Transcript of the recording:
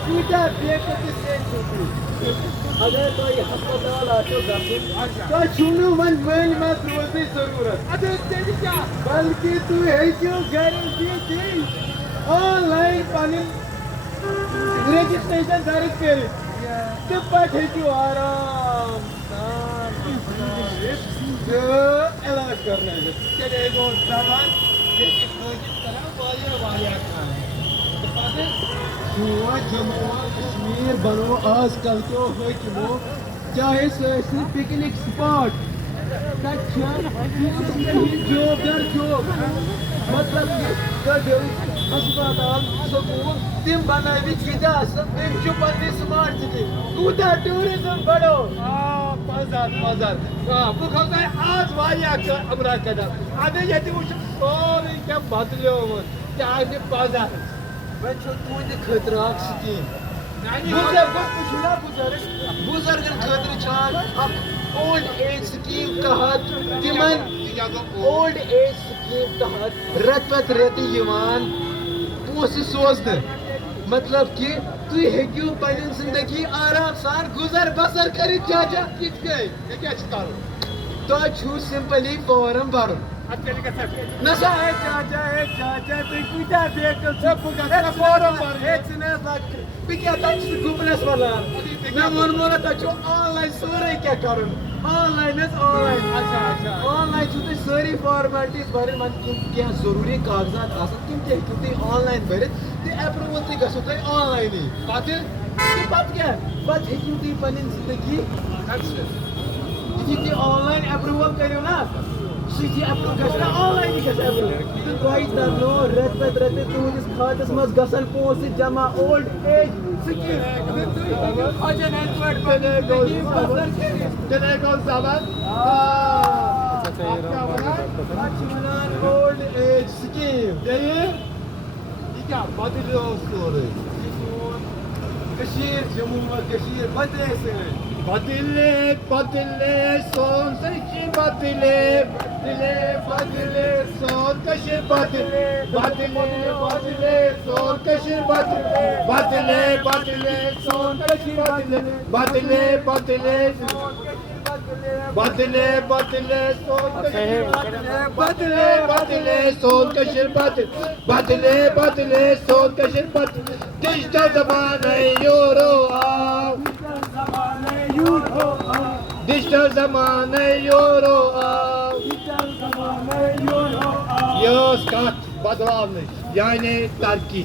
كوتا بيكت السيد اگر تو یہ ہسپتال آٹو گھن تو چھنو من مل مت روزی ضرورت بلکہ تو ہیچو گارنٹی دی آن لائن پنن رجسٹریشن درج کرت تو پتہ ہیچو آرام سان علاج کرنا چلے گو زبان جیسے کوشش کرا وایا جموں کشمیر بنو آج کل کیوں حکمو چاہے سہ پکنک سپاٹ جوب در جوب مطلب ہسپتال سکول تم بنوت یہ تم پنہ سمارٹ سٹی کوتا ٹورزم بڑو مزار بہ کھوت آج عمرہ قدم ادے یہ وچ سورے کیا بدلیومت کیا پزر وے تہند خاطر اخ سکیم بزرگن خاطر اولڈ ایج سکیم تحت تمن اولڈ ایج سکیم تحت رت پتہ رت پونسہ سوزن مطلب کہ تھی ہیکو پنن زندگی آرام سان گزر بسر کرت چاچا کت گئی تہ چھو سمپلی فارم برن نسا ہے چاچا تھی کتا بیکل فارم برن بہ کیا تک گپنس ونان مے وونمو نا تہ آن لائن سورے کیا کرن آن لائن آن لائن تھی ساری فارمیلٹیز برن وۄنۍ کینٛہہ ضروٗری کاغذات آسان تم تہ ہیٚکِو تُہۍ آن لائن بٔرِتھ تہٕ ایپروول تہِ گژھو تۄہہِ آن لائنٕے پتہٕ کیٛاہ پتہٕ ہیٚکِو تُہۍ پنٕنۍ زندگی یُتھُے تُہۍ آن لائن ایپروول کٔرِو نا سُہ ایپروو گژھِ نا آن لائن گژھِ ایپروو تہٕ تۄہہِ ترنو رٮ۪تہٕ پتہٕ رٮ۪تہٕ تُہنٛدِس کھاتس منٛز گژھن پونٛسہٕ جمع اولڈ ایج چلے گو زبان اولڈ ایج سکیم یہ کیا بدلو سورے جموں کشیر بدلے سے بدلے سون سچی بدلے سون کشیر بدلے سون کشیر بدلے سون کشیر بدلے سون کشیر بدلے سون کشیر ڈیجیٹل زمانہ یورو آو ڈیجیٹل زمانہ یورو آو یہ کت بدلاو یعنی ترقی